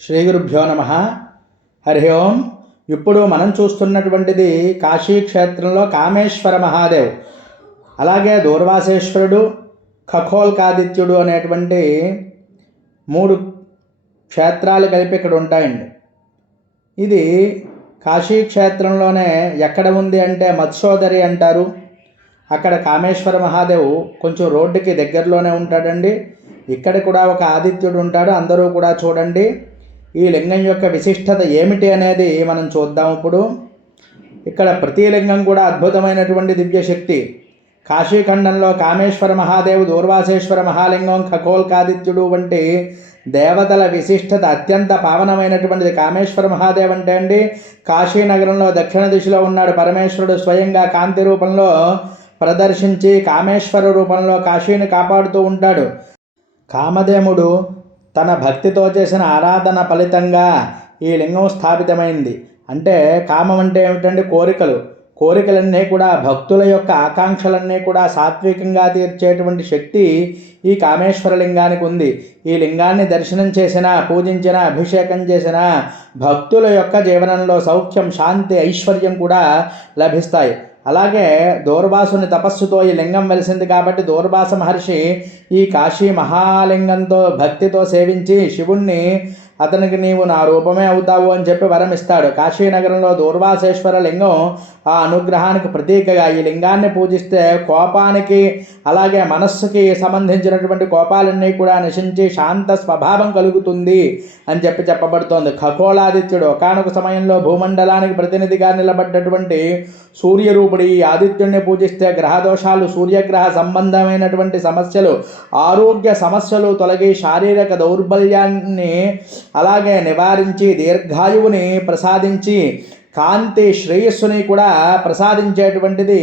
శ్రీ గురుభ్యో నమ. హరి ఓం. ఇప్పుడు మనం చూస్తున్నటువంటిది కాశీ క్షేత్రంలో కామేశ్వర మహాదేవ్. అలాగే దూర్వాసేశ్వరుడు ఖఖోల్కాదిత్యుడు అనేటువంటి మూడు క్షేత్రాలు కలిపి ఇక్కడ ఉంటాయండి. ఇది కాశీ క్షేత్రంలోనే ఎక్కడ ఉంది అంటే మత్స్యోదరి అంటారు. అక్కడ కామేశ్వర మహాదేవ్ కొంచెం రోడ్డుకి దగ్గరలోనే ఉంటాడండి. ఇక్కడ కూడా ఒక ఆదిత్యుడు ఉంటాడు. అందరూ కూడా చూడండి. ఈ లింగం యొక్క విశిష్టత ఏమిటి అనేది మనం చూద్దాం ఇప్పుడు. ఇక్కడ ప్రతి లింగం కూడా అద్భుతమైనటువంటి దివ్యశక్తి. కాశీఖండంలో కామేశ్వర మహాదేవు దూర్వాసేశ్వర మహాలింగం ఖగోల్కాదిత్యుడు వంటి దేవతల విశిష్టత అత్యంత పావనమైనటువంటిది కామేశ్వర మహాదేవ్ అంటే అండి. కాశీనగరంలో దక్షిణ దిశలో ఉన్నాడు పరమేశ్వరుడు. స్వయంగా కాంతి రూపంలో ప్రదర్శించి కామేశ్వర రూపంలో కాశీని కాపాడుతూ ఉంటాడు. కామదేముడు తన భక్తితో చేసిన ఆరాధన ఫలితంగా ఈ లింగం స్థాపితమైంది. అంటే కామం అంటే ఏమిటండి? కోరికలు. కోరికలన్నీ కూడా భక్తుల యొక్క ఆకాంక్షలన్నీ కూడా సాత్వికంగా తీర్చేటువంటి శక్తి ఈ కామేశ్వర లింగానికి ఉంది. ఈ లింగాన్ని దర్శనం చేసిన పూజించిన అభిషేకం చేసిన భక్తుల యొక్క జీవనంలో సౌఖ్యం శాంతి ఐశ్వర్యం కూడా లభిస్తాయి. అలాగే దూర్వాసుని తపస్సుతో ఈ లింగం వెలిసింది కాబట్టి దూర్వాస మహర్షి ఈ కాశీ మహాలింగంతో భక్తితో సేవించి శివుణ్ణి అతనికి నీవు నా రూపమే అవుతావు అని చెప్పి వరం ఇస్తాడు. కాశీనగరంలో దూర్వాసేశ్వర లింగం ఆ అనుగ్రహానికి ప్రతీకగా. ఈ లింగాన్ని పూజిస్తే కోపానికి అలాగే మనస్సుకి సంబంధించినటువంటి కోపాలన్నీ కూడా నశించి శాంత స్వభావం కలుగుతుంది అని చెప్పి చెప్పబడుతోంది. ఖగోళాదిత్యుడు ఒకనొక సమయంలో భూమండలానికి ప్రతినిధిగా నిలబడ్డటువంటి సూర్యరూపుడు ఈ ఆదిత్యుడిని పూజిస్తే గ్రహదోషాలు సూర్యగ్రహ సంబంధమైనటువంటి సమస్యలు ఆరోగ్య సమస్యలు తొలగి శారీరక దౌర్బల్యాన్ని అలాగే నివారించి దీర్ఘాయువుని ప్రసాదించి కాంతి శ్రేయస్సుని కూడా ప్రసాదించేటువంటిది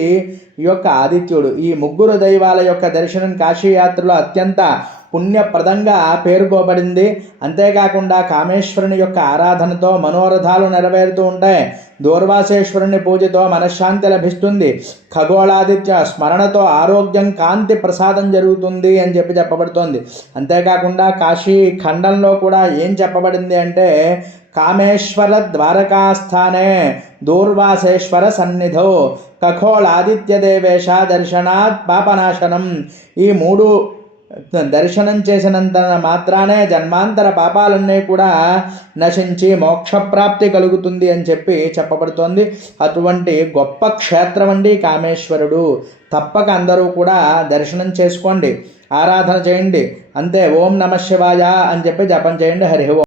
ఈ యొక్క ఆదిత్యుడు. ఈ ముగ్గురు దైవాల యొక్క దర్శనం కాశీయాత్రలో అత్యంత పుణ్యప్రదంగా పేర్కోబడింది. అంతేకాకుండా కామేశ్వరుని యొక్క ఆరాధనతో మనోరథాలు నెరవేరుతూ ఉంటాయి. దూర్వాసేశ్వరుని పూజతో మనశ్శాంతి లభిస్తుంది. ఖగోళాదిత్య స్మరణతో ఆరోగ్యం కాంతి ప్రసాదం జరుగుతుంది అని చెప్పి చెప్పబడుతోంది. అంతేకాకుండా కాశీ ఖండంలో కూడా ఏం చెప్పబడింది అంటే కామేశ్వర ద్వారకాస్థానే దూర్వాసేశ్వర సన్నిధో. ఖగోళాదిత్యదేవేశ దర్శనాత్ పాపనాశనం. ఈ మూడు దర్శనం చేసినంత మాత్రానే జన్మాంతర పాపాలన్నీ కూడా నశించి మోక్షప్రాప్తి కలుగుతుంది అని చెప్పి చెప్పబడుతోంది. అటువంటి గొప్ప క్షేత్రం అండి కామేశ్వరుడు. తప్పక అందరూ కూడా దర్శనం చేసుకోండి. ఆరాధన చేయండి. అంతే ఓం నమ శివాయ అని చెప్పి జపం చేయండి. హరి ఓం.